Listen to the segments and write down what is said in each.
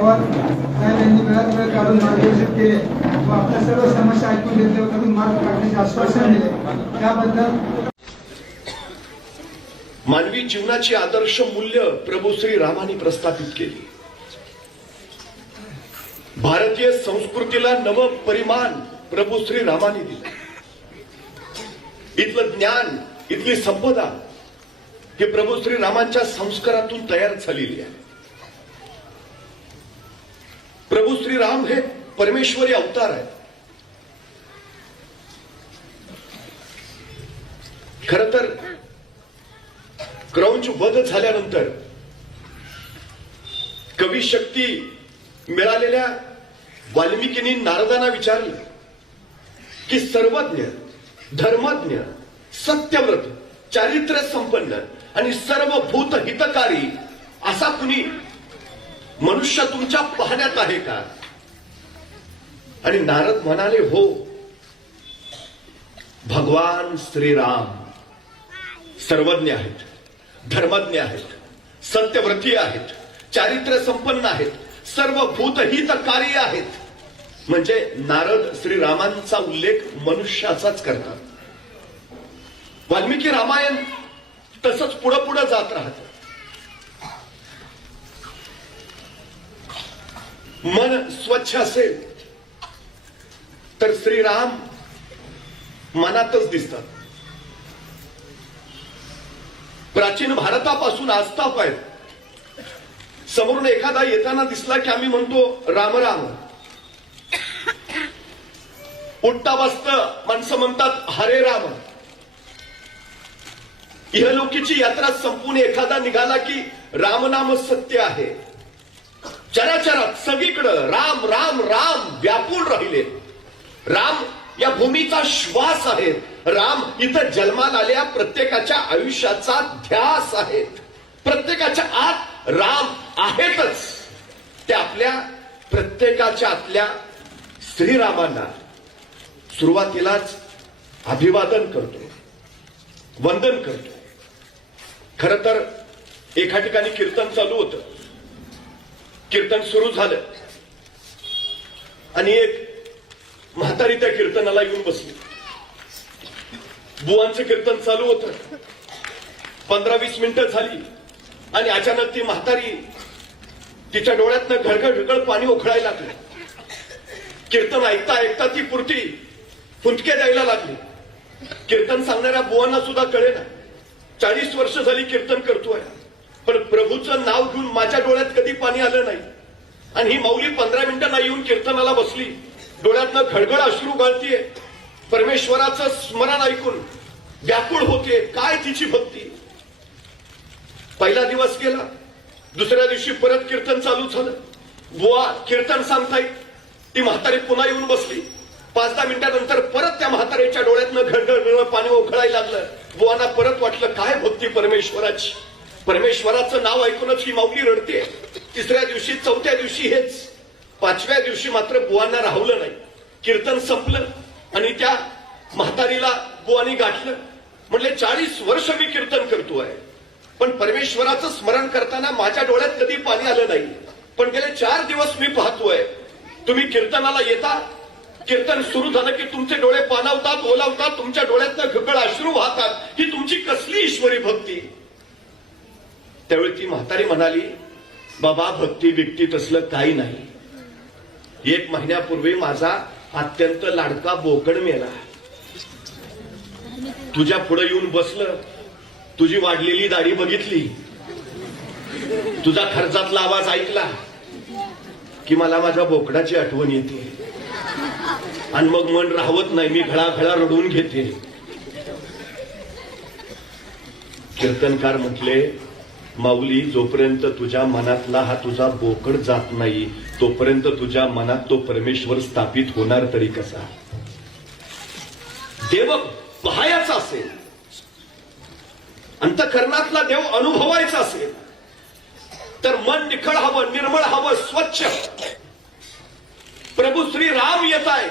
पवार साहेब यांनी वेळात वेळ काढून मार्गदर्शन केले. व आपल्या सर्व समस्या ऐकून घेतल्या व त्यातून मार्ग काढण्याचे आश्वासन दिले. त्याबद्दल मानवी जीवनाची आदर्श मूल्य प्रभू श्री रामाने प्रस्थापित केली. भारतीय संस्कृतीला नव परिमाण प्रभू श्री रामाने दिलं. इथलं ज्ञान इथली संपदा हे प्रभू श्री रामांच्या संस्कारातून तयार झालेली आहे. प्रभू श्री राम हे परमेश्वरी अवतार आहे खर तर क्रौंच वध झाल्यानंतर कवी शक्ती मिळालेल्या वाल्मिकींनी नारदांना विचारले की सर्वज्ञ धर्मज्ञ सत्यव्रत चारित्र्य संपन्न आणि सर्व भूत हितकारी असा कुणी मनुष्य तुमच्या पाहण्यात आहे का? आणि नारद म्हणाले हो. भगवान श्रीराम सर्वज्ञ आहेत धर्मज्ञ आहेत सत्यव्रती आहेत चारित्र्य संपन्न आहेत सर्व भूतहित कार्य आहेत. म्हणजे नारद श्रीरामांचा उल्लेख मनुष्याचाच करतात. वाल्मिकी रामायण तसंच पुढं पुढं जात राहत. मन स्वच्छ असेल तर श्रीराम मनातच दिसतात. प्राचीन भारतापासून आस्थाप आहेत. समोरून एखादा येताना दिसला की आम्ही म्हणतो राम राम. उठता वाजत माणसं म्हणतात हरे राम. इहलोकीची यात्रा संपून एखादा निघाला की रामनाम सत्य आहे. चराचरात सगळीकडं राम राम राम व्यापून राहिले. राम या भूमीचा श्वास आहे. राम इथं जन्माला आलेल्या प्रत्येकाच्या आयुष्याचा ध्यास आहे. प्रत्येकाच्या आत राम आहेतच. ते आपल्या प्रत्येकाच्या आतल्या श्रीरामांना सुरुवातीलाच अभिवादन करतो. वंदन करतो. खर तर एका ठिकाणी कीर्तन चालू होतं. कीर्तन सुरू झालं. आणि एक म्हातारी त्या कीर्तनाला येऊन बसली. बुवांचं कीर्तन चालू होतं. पंधरा वीस मिनिटं झाली. आणि अचानक ती म्हातारी तिच्या डोळ्यातनं घडघड ढकळ पाणी ओखळायला लागलं. कीर्तन ऐकता ऐकता ती पुरती फुंटके द्यायला लागली. कीर्तन सांगणाऱ्या बुवांना सुद्धा कळेना. चाळीस वर्ष झाली कीर्तन करतोय. पण प्रभूचं नाव घेऊन माझ्या डोळ्यात कधी पाणी आलं नाही. आणि ही माऊली पंधरा मिनिटांना येऊन कीर्तनाला बसली. डोळ्यातनं खडगड अश्रू गळतीये. परमेश्वराचं स्मरण ऐकून व्याकुळ होते काय तिची भक्ती? पहिला दिवस गेला. दुसऱ्या दिवशी परत कीर्तन चालू झालं. बुवा कीर्तन सांगताय. ती म्हातारी पुन्हा येऊन बसली. पाच दहा मिनिटानंतर परत त्या म्हातारीच्या डोळ्यातनं घडघड पाणी ओघळायला लागलं. बुवांना परत वाटलं काय भक्ती परमेश्वराची? परमेश्वराचं नाव ऐकूनच ही माऊली रडते. तिसऱ्या दिवशी चौथ्या दिवशी हेच. पाचव्या दिवशी मात्र बुवांना राहवलं नाही. कीर्तन संपलं आणि त्या म्हातारीला बुवानी गाठलं. म्हणले चाळीस वर्ष मी कीर्तन करतोय पण परमेश्वराचं स्मरण करताना माझ्या डोळ्यात कधी पाणी आलं नाही. पण गेले चार दिवस मी पाहतोय तुम्ही कीर्तनाला येता. कीर्तन सुरू झालं की तुमचे डोळे पानावतात ओलावतात तुमच्या डोळ्यातनं घगड अश्रू वाहतात. ही तुमची कसली ईश्वरी भक्ती? त्यावेळी ती म्हातारी म्हणाली बाबा भक्ती बिक्ती तसलं काही नाही. एक महिन्यापूर्वी माझा अत्यंत लाडका बोकड मेला. तुझ्या पुढे येऊन बसलं. तुझी वाढलेली दाढी बघितली. तुझा खर्चातला आवाज ऐकला की मला माझ्या बोकडाची आठवण येते. आणि मग मन राहवत नाही मी घळाघळा रडून घेते. कीर्तनकार म्हटले माऊली जोपर्यंत तुझ्या मनातला हा तुझा बोकड जात नाही तोपर्यंत तुझ्या मनात तो परमेश्वर स्थापित होणार तरी कसा? देव पाहायचा असेल. अंतकरणातला देव अनुभवायचा असेल. तर मन निखळ हवं निर्मळ हवं स्वच्छ प्रभू श्री राम येत आहेत.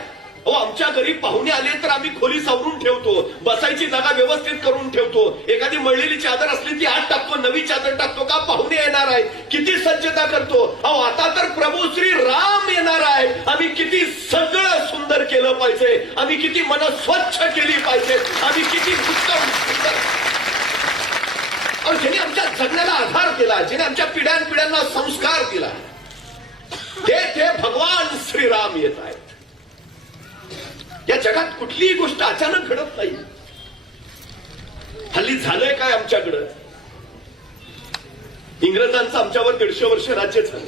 अहो आमच्या घरी पाहुणे आले तर आम्ही खोली सावरून ठेवतो. बसायची जागा व्यवस्थित करून ठेवतो. एखादी मळलेली चादर असली ती आत टाकतो नवी चादर टाकतो का पाहुणे येणार आहे. किती सज्जता करतो. अहो आता तर प्रभू श्री राम येणार आहे. आम्ही किती सगळं सुंदर केलं पाहिजे. आम्ही किती मन स्वच्छ केली पाहिजे. आम्ही किती उत्तम ज्याने आमच्या जगण्याला आधार दिला ज्याने आमच्या पिढ्यानपिढ्यांना संस्कार दिला ते ते भगवान श्रीराम येत आहेत. या जगात कुठलीही गोष्ट अचानक घडत नाही. हल्ली झालंय काय आमच्याकडं? इंग्रजांचं आमच्यावर दीडशे वर्ष राज्य झालं.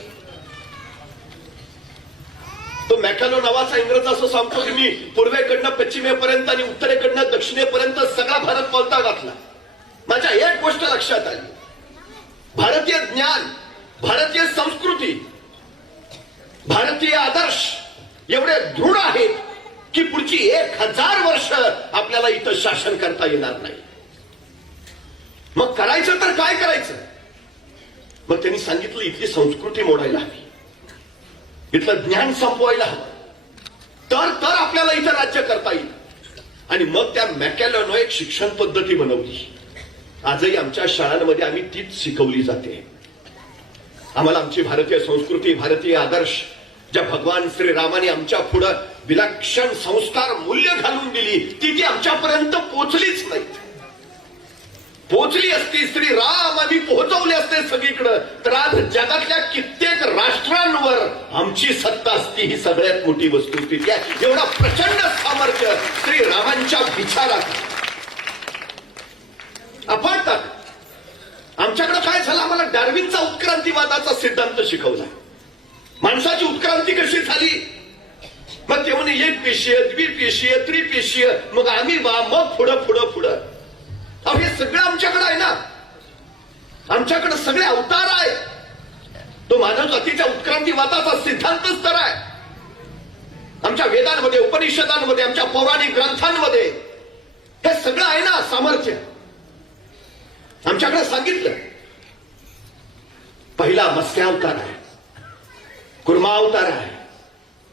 तो मॅकॅनो नावाचा इंग्रज असं सांगतो की मी पूर्वेकडनं पश्चिमेपर्यंत आणि उत्तरेकडनं दक्षिणेपर्यंत सगळा भारत पलता घातला. माझ्या एक गोष्ट लक्षात आली. भारतीय ज्ञान भारतीय संस्कृती भारतीय आदर्श एवढे दृढ आहेत की पुढची एक हजार वर्ष आपल्याला इथं शासन करता येणार नाही. मग करायचं तर काय करायचं? मग त्यांनी सांगितलं इथली संस्कृती मोडायला हवी. इथलं ज्ञान संपवायला हवं. तर तर आपल्याला इथं राज्य करता येईल. आणि मग त्या मॅकॅलॉनं एक शिक्षण पद्धती बनवली. आजही आमच्या शाळांमध्ये आम्ही तीच शिकवली जाते. आम्हाला आमची भारतीय संस्कृती भारतीय आदर्श ज्या भगवान श्रीरामाने आमच्या पुढं विलक्षण संस्कार मूल्य घालून दिली. ती ती आमच्यापर्यंत पोचलीच नाही. पोचली असती श्री राम आम्ही पोहोचवले असते सगळीकडं. तर आज जगातल्या कित्येक राष्ट्रांवर आमची सत्ता असती ही सगळ्यात मोठी वस्तुस्थिती आहे एवढा प्रचंड सामर्थ्य श्री रामांच्या विचारात. अफाटतात आमच्याकडे काय झालं? आम्हाला डार्विनचा उत्क्रांतीवादाचा सिद्धांत शिकवला. माणसाची उत्क्रांती कशी झाली? मग ते म्हणे एक पेशी द्विपेशीय त्रिपेशीय मग आम्ही बा मग पुढं पुढं पुढं. अहो हे सगळं आमच्याकडे आहे ना. आमच्याकडे सगळे अवतार आहे तो मानव जातीच्या उत्क्रांतीवादाचा सिद्धांतच तर आहे. आमच्या वेदांमध्ये उपनिषदांमध्ये आमच्या पौराणिक ग्रंथांमध्ये हे सगळं आहे ना सामर्थ्य. आमच्याकडे सांगितलं. पहिला मत्स्यावतार आहे. कुर्मा अवतार आहे.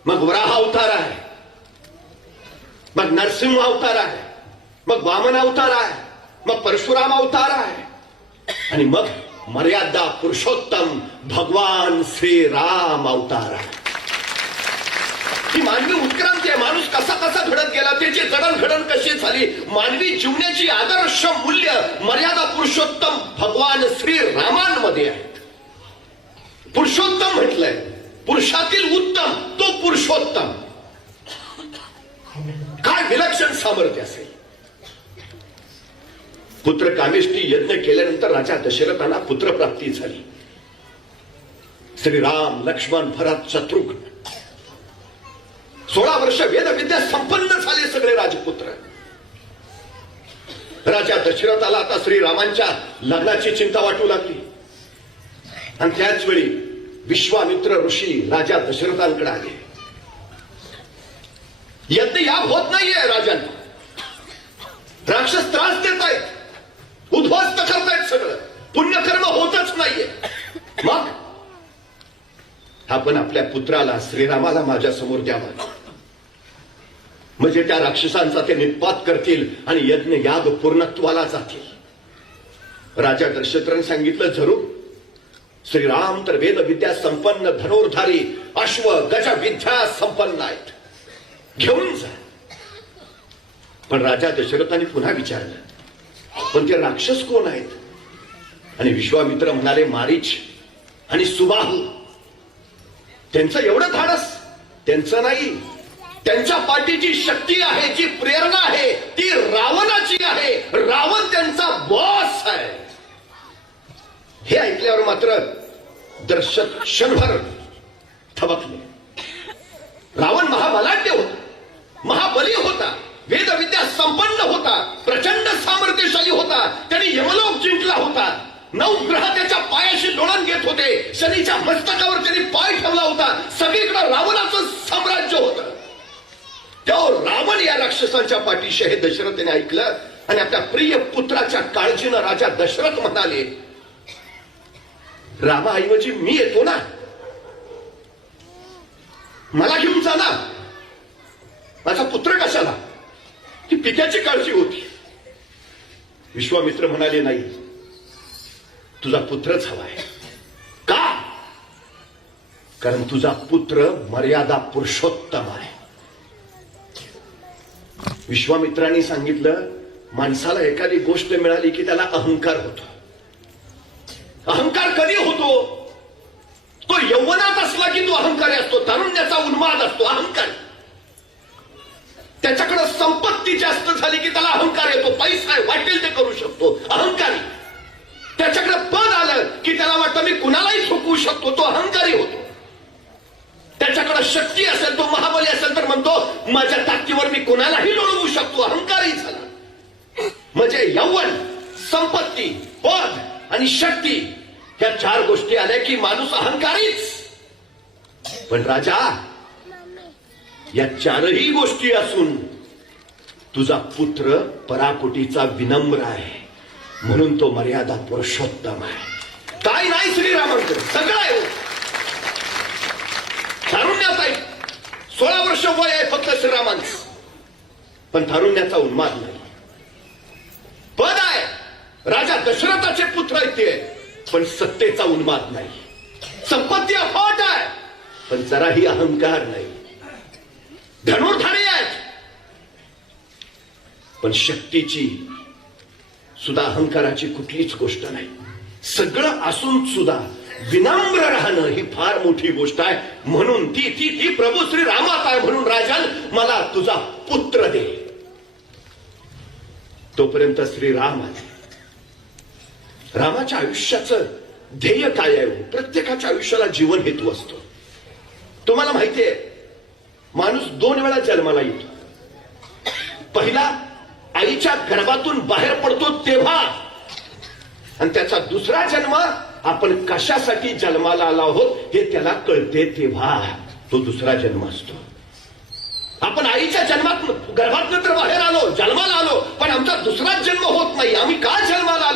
मग वराह अवतार आहे. मग नरसिंह अवतार आहे. मग वामन अवतार आहे. मग परशुराम अवतार आहे. आणि मग मर्यादा पुरुषोत्तम भगवान श्रीराम अवतार आहे. ही मानवी उत्क्रांती आहे. माणूस कसा कसा घडत गेला त्याची जडणघडण कशी झाली मानवी जीवनाची आदर्श मूल्य मर्यादा पुरुषोत्तम भगवान श्री रामांमध्ये आहेत पुरुषोत्तम म्हटलंय. पुरुषातील उत्तम. पुरुषोत्तम. काय विलक्षण सामर्थ्य असेल? पुत्र कामेष्टी यज्ञ केल्यानंतर राजा दशरथाला पुत्रप्राप्ती झाली. श्रीराम लक्ष्मण भरत शत्रुघ्न. सोळा वर्ष वेदविद्या संपन्न झाले सगळे राजपुत्र. राजा दशरथाला आता श्रीरामांच्या लग्नाची चिंता वाटू लागली. आणि त्याच वेळी विश्वामित्र ऋषी राजा दशरथांकडे आले. यज्ञ याग होत नाहीये राजांना. राक्षस त्रास देत आहेत उद्ध्वस्त करतायत सगळं. पुण्यकर्म होतच नाहीये. मग? आपण आपल्या पुत्राला श्रीरामाला माझ्यासमोर द्यावा म्हणजे त्या राक्षसांचा ते निपात करतील आणि यज्ञ याग पूर्णत्वाला जातील. राजा दशरथाने सांगितलं जरूर श्रीराम तर वेद विद्या संपन्न धनुर्धारी अश्व गज विद्या संपन्न आहेत. घेऊन जा. पण राजा दशरथाने पुन्हा विचारलं पण ते राक्षस कोण आहेत? आणि विश्वामित्र म्हणाले मारीच आणि सुबाहू. त्यांचं एवढं धाडस त्यांचं नाही त्यांच्या पाठीची शक्ती आहे जी प्रेरणा आहे ती रावणाची आहे. रावण त्यांचा बॉस आहे. हे ऐकल्यावर मात्र दर्शक क्षणभर थबकले. रावण महाबलाढ्य होता. महाबली होता वेदविद्या संपन्न होता प्रचंड सामर्थ्यशाली होता त्यांनी यमलोक जिंकला होता. नऊ ग्रह त्याच्या पायाशी डोळण घेत होते. शनीच्या मस्तकावर त्यांनी पाय ठेवला होता. सगळीकडे रावणाचं साम्राज्य होत. तेव्हा रावण या राक्षसांच्या पाठीशी हे दशरथने ऐकलं. आणि आपल्या प्रिय पुत्राच्या काळजीनं राजा दशरथ म्हणाले रामाऐवजी मी येतो ना? मला घेऊन जा ना. माझा पुत्र कशाला? ती पित्याची काळजी होती. विश्वामित्र म्हणाले नाही तुझा पुत्रच हवा आहे. का? कारण तुझा पुत्र मर्यादा पुरुषोत्तम आहे. विश्वामित्रांनी सांगितलं माणसाला एखादी गोष्ट मिळाली की त्याला अहंकार होतो. अहंकार कधी होतो? तो यौवनात असला की तो अहंकारी असतो तारुण्याचा उन्माद असतो अहंकार. त्याच्याकडे संपत्ती जास्त झाली की त्याला अहंकार येतो. पैसा आहे वाटेल ते करू शकतो. अहंकारी. त्याच्याकडे पद आलं की त्याला वाटतं मी कुणालाही झोपवू शकतो तो अहंकारी होतो. त्याच्याकडे शक्ती असेल तो महाबली असेल तर म्हणतो माझ्या ताकदीवर मी कुणालाही लोळवू शकतो. अहंकारी झाला. म्हणजे यवन संपत्ती पद आणि शक्ती ह्या चार गोष्टी आल्या की माणूस अहंकारीच. पण राजा या चारही गोष्टी असून तुझा पुत्र पराकोटीचा विनम्र आहे. म्हणून तो मर्यादा पुरुषोत्तम आहे. काय नाही श्रीरामांकडे सगळं आहे. हो. आहे सोळा वर्ष वय आहे फक्त श्रीरामांच. पण तारुण्याचा उन्माद नाही. पद आहे. राजा दशरथाचे पुत्र आहे ते. पण सत्तेचा उन्माद नाही. संपत्ती अफाट आहे. पण जराही अहंकार नाही. धनुर्धारी आहेत. पण शक्तीची सुद्धा अहंकाराची कुठलीच गोष्ट नाही. सगळं असून सुद्धा विनम्र राहणं ही फार मोठी गोष्ट आहे. म्हणून ती ती ती प्रभू श्री रामात म्हणून राजा मला तुझा पुत्र दे. तोपर्यंत श्रीराम आले. रामाच्या आयुष्याचं ध्येय काय आहे हो? प्रत्येकाच्या आयुष्याला जीवन हेतू असतो. तुम्हाला माहितीये माणूस दोन वेळा जन्माला येतो पहिला आईच्या गर्भातून बाहेर पडतो तेव्हा. आणि त्याचा दुसरा जन्म आपण कशासाठी जन्माला आलो आहोत हे त्याला कळते तेव्हा. तो दुसरा जन्म असतो. आपण आईच्या जन्मात गर्भात तर बाहेर आलो जन्माला आलो पण आमचा दुसराच जन्म होत नाही. आम्ही का जन्माला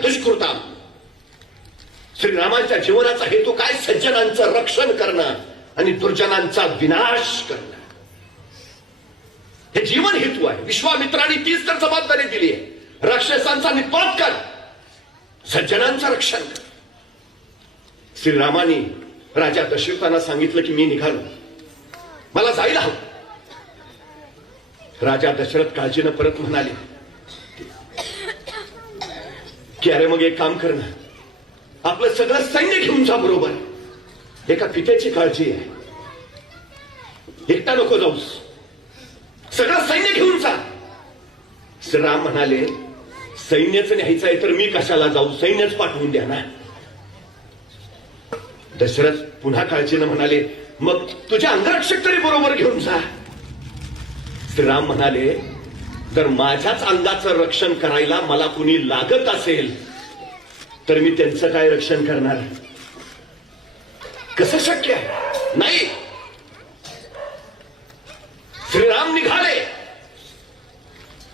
दुष्कृता श्रीरामाच्या श्रीरामांच्या जीवनाचा हेतू काय? सज्जनांचं रक्षण करणं आणि दुर्जनांचा विनाश करणं. हे जीवन हेतू आहे. विश्वामित्रांनी तीच तर जबाबदारी दिली आहे. राक्षसांचा निपात कर सज्जनांचं रक्षण कर. श्रीरामाने राजा दशरथांना सांगितलं की मी निघालो. मला जायला हवं. राजा दशरथ काळजीनं परत म्हणाले की अरे मग एक काम कर ना. आपलं सगळं सैन्य घेऊन जा बरोबर. एका पित्याची काळजी आहे. एकटा नको जाऊस. सगळं सैन्य घेऊन जा. श्रीराम म्हणाले सैन्यच न्यायचं आहे तर मी कशाला जाऊ? सैन्यच पाठवून द्या ना. दशरथ पुन्हा काळजीनं म्हणाले मग तुझ्या अंगरक्षक तरी बरोबर घेऊन जा. श्रीराम म्हणाले जर माझ्याच अंगाचं रक्षण करायला मला कुणी लागत असेल तर मी त्यांचं काय रक्षण करणार? कसं शक्य आहे? नाही! श्रीराम निघाले!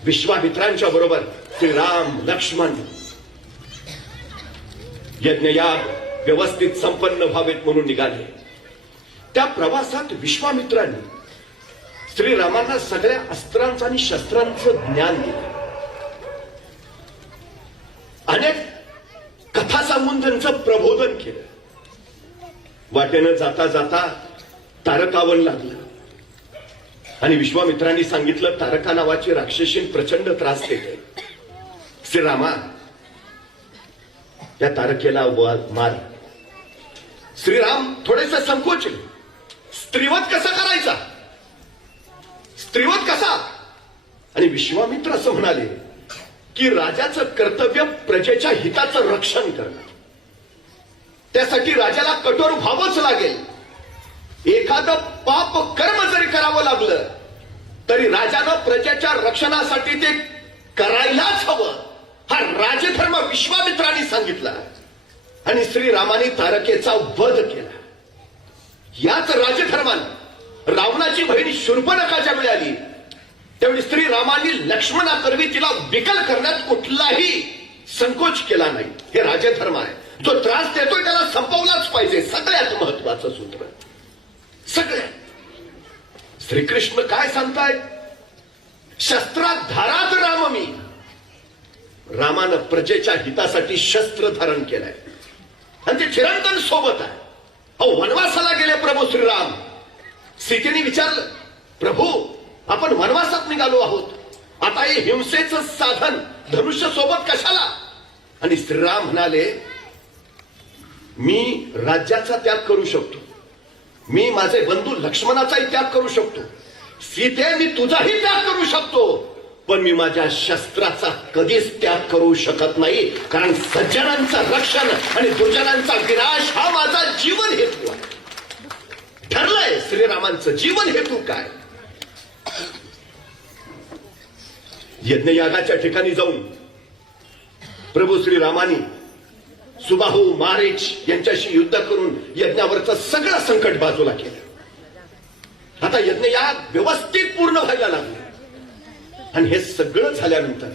विश्वामित्रांच्या बरोबर श्रीराम लक्ष्मण यज्ञयाग व्यवस्थित संपन्न व्हावेत म्हणून निघाले. त्या प्रवासात विश्वामित्रांनी श्रीरामांना सगळ्या अस्त्रांचं आणि शस्त्रांचं ज्ञान दिलं. अनेक कथा सांगून त्यांचं प्रबोधन केलं. वाटेनं जाता जाता तारकावन लागलं. आणि विश्वामित्रांनी सांगितलं तारका नावाची राक्षसीन प्रचंड त्रास देते. श्रीरामा या तारकेला मार. श्रीराम थोडेसे संकोचले स्त्रीवत कसा करायचा? स्त्रीवत कसा? आणि विश्वामित्र असं म्हणाले की राजाचं कर्तव्य प्रजेच्या हिताचं रक्षण करणं. त्यासाठी राजाला कठोर व्हावंच लागेल. एखादं पाप कर्म जरी करावं लागलं तरी राजानं प्रजेच्या रक्षणासाठी ते करायलाच हवं हा राजधर्म विश्वामित्रांनी सांगितला. आणि श्रीरामाने तारकेचा वध केला. याच राजधर्मानं रावणाची बहीण शूर्पणखा ज्यावेळी आली. त्यावेळी श्रीरामांनी लक्ष्मणाकरवी तिला विकल करण्यात कुठलाही संकोच केला नाही. हे राजधर्म आहे. जो त्रास देतोय त्याला संपवलाच पाहिजे. सगळ्यात महत्वाचं सूत्र. सगळ्यात. श्रीकृष्ण काय सांगताय? शस्त्रात धारात राम मी. रामानं प्रजेच्या हितासाठी शस्त्र धारण केलंय. आणि ते चिरंतन सोबत आहे. अहो वनवासाला गेले प्रभू श्रीराम. सीतेने विचारलं प्रभू आपण वनवासात निघालो आहोत. आता हे हिंसेचं साधन धनुष्य सोबत कशाला? आणि श्रीराम म्हणाले मी राज्याचा त्याग करू शकतो. मी माझे बंधू लक्ष्मणाचाही त्याग करू शकतो. सीते मी तुझाही त्याग करू शकतो. पण मी माझ्या शस्त्राचा कधीच त्याग करू शकत नाही कारण सज्जनांचं रक्षण आणि दुर्जनांचा विनाश हा माझा जीवन हेतू आहे. ठरलंय श्रीरामांचं जीवन हेतू काय? यज्ञयागाच्या ठिकाणी जाऊन प्रभू श्रीरामानी सुबाहू मारेच यांच्याशी युद्ध करून यज्ञावरचं सगळं संकट बाजूला केलं. आता यज्ञयाग व्यवस्थित पूर्ण व्हायला लागलं. आणि हे सगळं झाल्यानंतर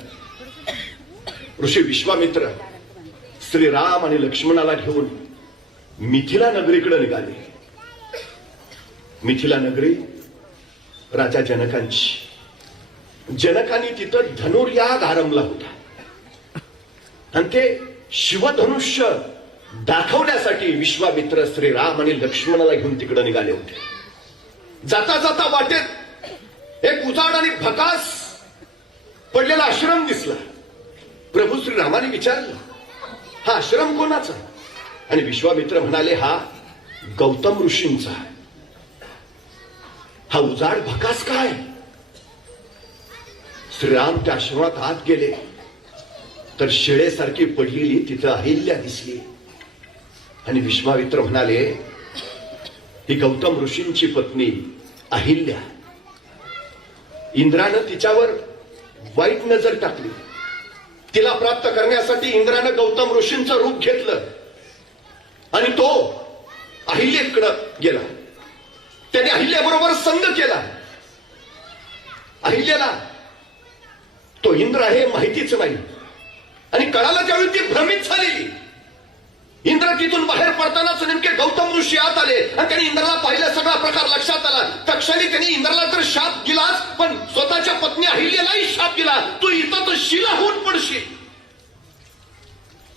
ऋषी विश्वामित्र श्रीराम आणि लक्ष्मणाला घेऊन मिथिला नगरीकडे निघाले. मिथिला नगरी राजा जनकांची. जनकांनी तिथं धनुर्याग आरंभला होता. आणि ते शिवधनुष्य दाखवण्यासाठी विश्वामित्र श्रीराम आणि लक्ष्मणाला घेऊन तिकडे निघाले होते. जाता जाता वाटेत एक उजाड आणि भकास पडलेला आश्रम दिसला. प्रभू श्रीरामाने विचारलं हा आश्रम कोणाचा? आणि विश्वामित्र म्हणाले हा गौतम ऋषींचा. आहे. हा उजाड भकास काय? श्रीराम त्या आश्रमात आत गेले. तर शिळेसारखी पडलेली तिथं अहिल्या दिसली. आणि विश्वामित्र म्हणाले ही गौतम ऋषींची पत्नी अहिल्या. इंद्रानं तिच्यावर वाईट नजर टाकली. तिला प्राप्त करण्यासाठी इंद्रानं गौतम ऋषींचं रूप घेतलं. आणि तो अहिल्याकडं गेला. त्याने अहिल्याबरोबर संग केला. अहिल्याला तो इंद्र आहे माहितीच नाही. आणि कळाला त्यावेळी ती भ्रमित झालेली इंद्र तिथून बाहेर पडतानाच नेमके गौतम ऋषी आत आले आणि त्यांनी इंद्राला पाहिला सगळा प्रकार लक्षात आला. तक्षणी त्यांनी इंद्राला तर शाप दिलाच पण स्वतःच्या पत्नी अहिल्यालाही शाप दिला. तू इथं तर शिला होऊन पडशील.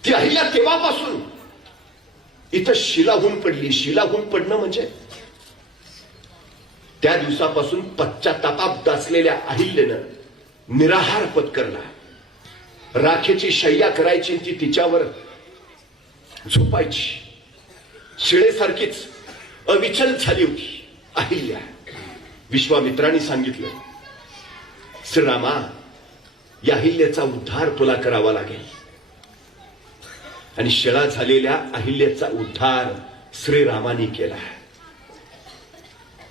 ती अहिल्या तेव्हापासून इथं शिला होऊन पडली. शिला होऊन पडणं म्हणजे? त्या दिवसापासून पश्चातापात दासलेल्या अहिल्यानं निराहार पत्करला राखेची शय्या करायची ती तिच्यावर झोपायची. शिळेसारखीच अविचल झाली होती अहिल्या. विश्वामित्रांनी सांगितलं श्रीरामा या अहिल्याचा उद्धार तुला करावा लागेल. आणि शिळा झालेल्या अहिल्याचा उद्धार श्रीरामाने केला.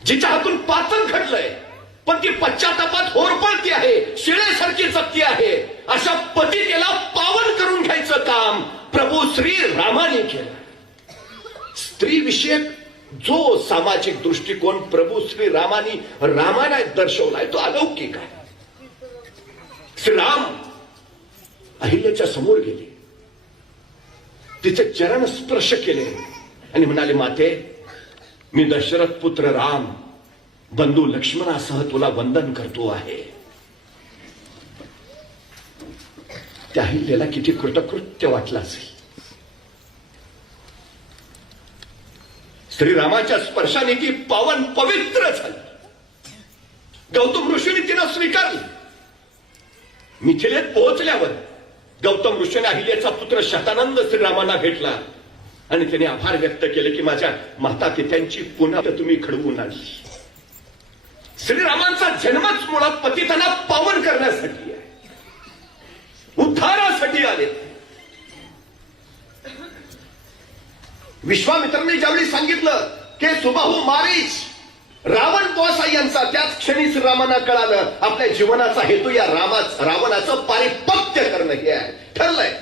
जिच्या हातून पाचन घडलंय. पण ती पश्चातापात होरपळती आहे शिळेसारखी जगती आहे. अशा पतितेला पावन करून घ्यायचं काम प्रभू श्री रामाने केलं. स्त्री विषयक जो सामाजिक दृष्टिकोन प्रभू श्री रामानी रामायणात दर्शवलाय तो अलौकिक आहे. श्रीराम अहिल्याच्या समोर गेले. तिचे चरण स्पर्श केले आणि म्हणाले माते मी दशरथ पुत्र राम बंधू लक्ष्मणासह तुला वंदन करतो आहे. त्या हिल्लेला किती कृतकृत्य वाटलं असेल. श्रीरामाच्या स्पर्शाने ती पावन पवित्र झाली. गौतम ऋषीने तिनं स्वीकारली. मिथिलेत पोहोचल्यावर गौतम ऋषीने अहिल्याचा पुत्र शतानंद श्रीरामांना भेटला. आणि त्याने आभार व्यक्त केले की माझ्या माता पित्यांची पुन्हा तुम्ही घडवून आणली श्रीरामांचा जन्मच मुळात पतितांना पावन करण्यासाठी आहे. उद्धारासाठी आले. विश्वामित्रांनी ज्यावेळी सांगितलं की सुबाहू मारीच रावण बोसा यांचा त्याच क्षणी श्रीरामांना कळालं आपल्या जीवनाचा हेतू या रामाच रावणाचं पारिपत्य करणं हे आहे. ठरलंय.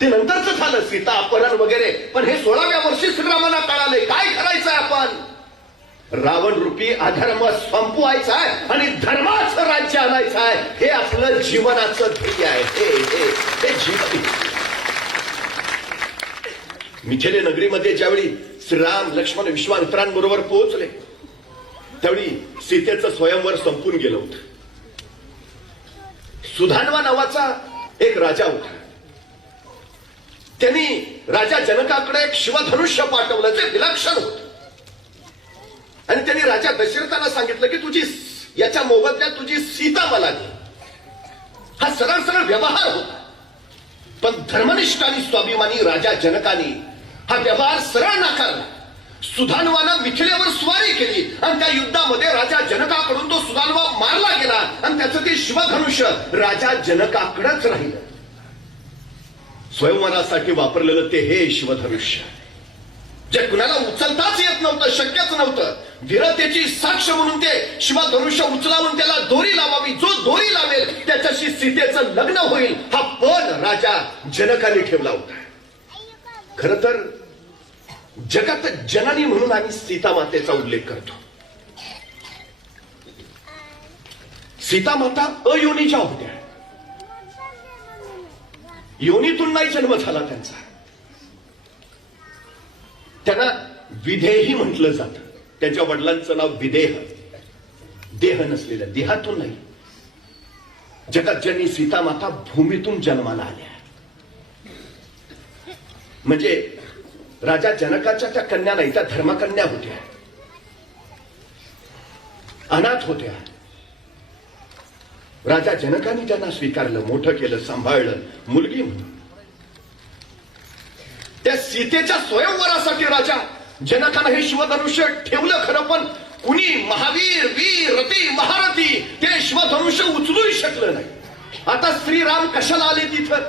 ते नंतरच झालं सीता अपहरण वगैरे. पण हे सोळाव्या वर्षी श्रीरामांना कळालंय काय करायचंय आपण? रावण रूपी अधर्म संपवायचा आहे आणि धर्माचं राज्य आणायचं आहे. हे आपलं जीवनाचं ध्येय आहे. हे हे हे जीवन. मिथिले नगरीमध्ये ज्यावेळी श्रीराम लक्ष्मण विश्वामित्रांबरोबर पोहोचले त्यावेळी सीतेचं स्वयंवर संपून गेलं होतं. सुधानवा नावाचा एक राजा होता. त्यांनी राजा जनकाकडे एक शिवधनुष्य पाठवलं जे विलक्षण होत. आणि त्यांनी राजा दशरथाला सांगितलं की तुझी याच्या मोबदल्यात तुझी सीता मला दे. हा सरळ सरळ व्यवहार होता. पण धर्मनिष्ठ आणि स्वाभिमानी राजा जनकाने हा व्यवहार सरळ नाकारला. सुधानवानं मिथिलेवर स्वारी केली आणि त्या युद्धामध्ये राजा जनकाकडून तो सुधानवा मारला गेला आणि त्याचं ते शिवधनुष्य राजा जनकाकडंच राहिलं. स्वयंवरासाठी वापरलेलं ते हे शिवधनुष्य. जे कुणाला उचलताच येत नव्हतं शक्यच नव्हतं. वीरतेची साक्ष म्हणून ते शिवधनुष्य उचलावून त्याला दोरी लावावी. जो दोरी लावेल त्याच्याशी सीतेचं लग्न होईल. हा पण राजा जनकाने ठेवला होता. खर तर जगात जननी म्हणून आम्ही सीता मातेचा उल्लेख करतो. सीता माता अयोनीच्या होत्या. योनीतून नाही जन्म झाला त्यांचा. त्यांना विधेही म्हटलं जातं. त्यांच्या वडिलांचं नाव विदेह देह नसलेलं देहातून नाही. जगात ज्यांनी सीता माता भूमीतून जन्माला आल्या. म्हणजे राजा जनकाच्या त्या कन्या नाही त्या धर्मकन्या होत्या. अनाथ होत्या. राजा जनकाने त्यांना स्वीकारलं मोठं केलं सांभाळलं मुलगी म्हणून. त्या सीतेच्या स्वयंवरासाठी राजा जनकानं हे शिवधनुष्य ठेवलं खरं पण कुणी महावीर वीर रती महारथी ते शिवधनुष्य उचलूही शकलं नाही. आता श्रीराम कशाला आले तिथं?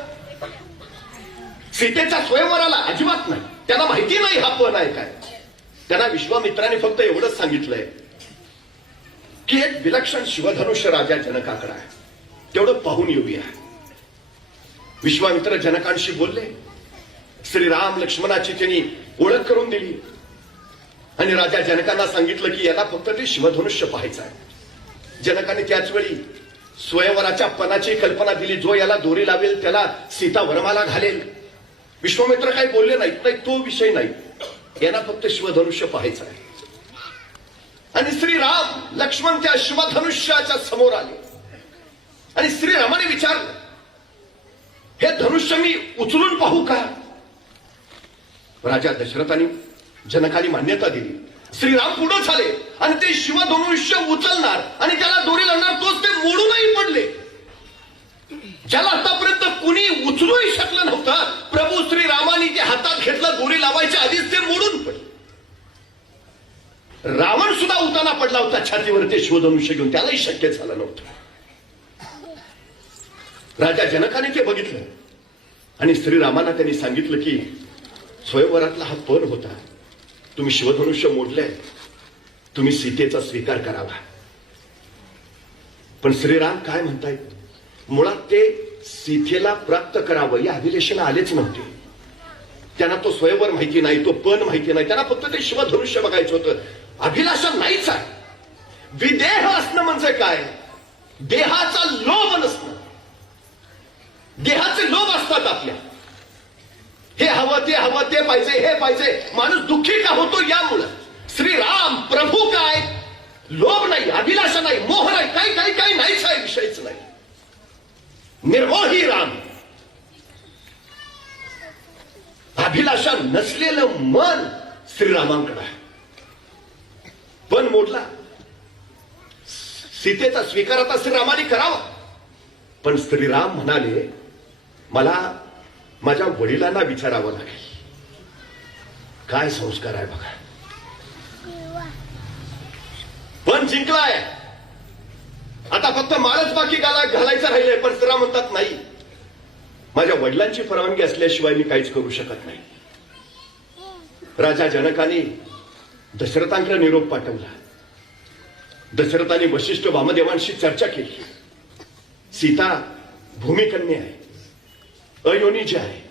सीतेच्या स्वयंवराला अजिबात नाही. त्यांना माहिती नाही हा पण आहे काय. त्यांना विश्वामित्राने फक्त एवढंच सांगितलंय. की एक विलक्षण शिवधनुष्य राजा जनकाकडे आहे. तेवढं पाहून येऊया विश्वामित्र जनकांशी बोलले श्रीराम लक्ष्मणाची त्यांनी ओळख करून दिली. आणि राजा जनकांना सांगितलं की याला फक्त ते शिवधनुष्य पाहायचं आहे. जनकाने त्याच वेळी स्वयंवराच्या पणाची कल्पना दिली जो याला दोरी लावेल त्याला सीता वरमाला घालेल. विश्वामित्र काही बोलले नाहीत नाही तो विषय नाही. यांना फक्त शिवधनुष्य पाहायचं आहे. आणि श्रीराम लक्ष्मण त्या शिवधनुष्याच्या समोर आले. आणि श्रीरामाने विचारलं हे धनुष्य मी उचलून पाहू का? राजा दशरथाने जनकाने मान्यता दिली. श्रीराम पुढे झाले आणि ते शिवधनुष्य उचलणार आणि त्याला दोरी लावणार तोच ते मोडूनही पडले. ज्याला आतापर्यंत कुणी उचलूही शकलं नव्हतं प्रभू श्रीरामाने जे हातात घेतलं दोरी लावायच्या आधीच ते मोडून पडले. रावण सुद्धा उताना पडला होता छातीवर ते शिवधनुष्य घेऊन. त्यालाही शक्य झालं नव्हतं. राजा जनकाने ते बघितलं. आणि श्रीरामाना त्यांनी सांगितलं की स्वयंवरातला हा पण होता. तुम्ही शिवधनुष्य मोडलंय. तुम्ही सीतेचा स्वीकार करावा. पण श्रीराम काय म्हणतायत मुळात ते सीतेला प्राप्त करावं या अभिलेषाला आलेच नव्हते. त्यांना तो स्वयंवर माहिती नाही तो पण माहिती नाही. त्यांना फक्त ते शिवधनुष्य बघायचं होतं. अभिलाषा नाहीच आहे. विदेह असणं म्हणजे काय? देहाचा लोभ नसणं. देहाचे लोभ असतात आपल्या. हे हवं ते हवं ते पाहिजे हे पाहिजे. माणूस दुःखी का होतो यामुळं? श्रीराम प्रभू काय? लोभ नाही अभिलाषा नाही मोह नाही काही काही काही नाहीच आहे विषयच नाही. निर्मोही राम. अभिलाषा नसलेलं मन श्रीरामांकडे आहे. पण मोडला. सीतेचा स्वीकार आता श्रीरामाने करावा. पण श्रीराम म्हणाले मला माझ्या वडिलांना विचारावं लागेल. काय संस्कार आहे बघा. पण जिंकलाय. आता फक्त मारच बाकी गाला घालायचं राहिलंय पण श्रीराम म्हणतात नाही. माझ्या वडिलांची परवानगी असल्याशिवाय मी काहीच करू शकत नाही. राजा जनकाने दशरथांकडे निरोप पाठवला. दशरथाने वशिष्ठ वामदेवांशी चर्चा केली. सीता भूमिकन्या आहे. अयोनिजी आहे.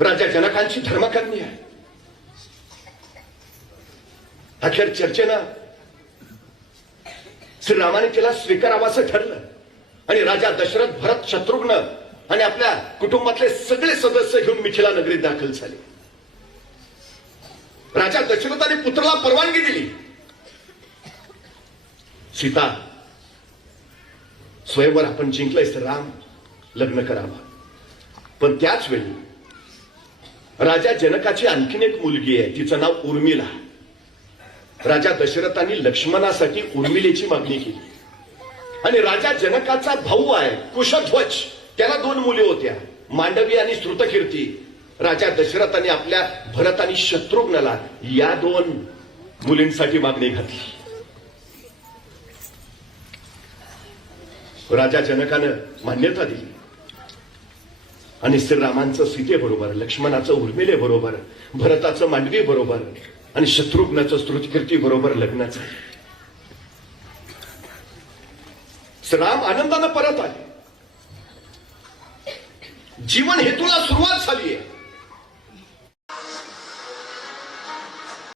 राजा जनकांची धर्मकन्या आहे. अखेर चर्चेनं श्रीरामाने तिला स्वीकारावाचं ठरलं. आणि राजा दशरथ भरत शत्रुघ्न आणि आपल्या कुटुंबातले सगळे सदस्य घेऊन मिथिला नगरीत दाखल झाले. राजा दशरथाने पुत्राला परवानगी दिली. सीता स्वयंवर आपण जिंकलंय तर राम लग्न करावा. पण त्याच वेळी राजा जनकाची आणखीन एक मुलगी आहे तिचं नाव उर्मिला. राजा दशरथांनी लक्ष्मणासाठी उर्मिलेची मागणी केली. आणि राजा जनकाचा भाऊ आहे कुशध्वज. त्याला दोन मुले होत्या मांडवी आणि श्रुतकीर्ती. राजा दशरथाने आपल्या भरत आणि शत्रुघ्नला या दोन मुलींसाठी मागणी घातली. राजा जनकानं मान्यता दिली. आणि श्रीरामांचं सीतेबरोबर लक्ष्मणाचं उर्मिले बरोबर भरताचं मांडवी बरोबर आणि शत्रुघ्नाचं स्तुतिकीर्ती बरोबर लग्नाचं. झालं श्रीराम आनंदानं परत आले. जीवन हेतूला सुरुवात झाली आहे